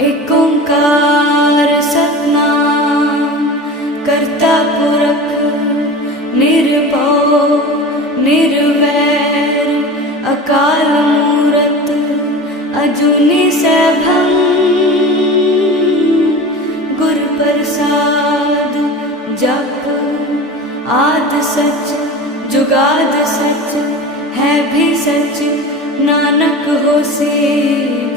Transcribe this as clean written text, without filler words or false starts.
एक ओंकार सतनाम करता पुरख निर्भव निर्वैर अकाल मूरत अजूनी सैभं गुर प्रसाद जप आद सच जुगाद सच है भी सच नानक होसी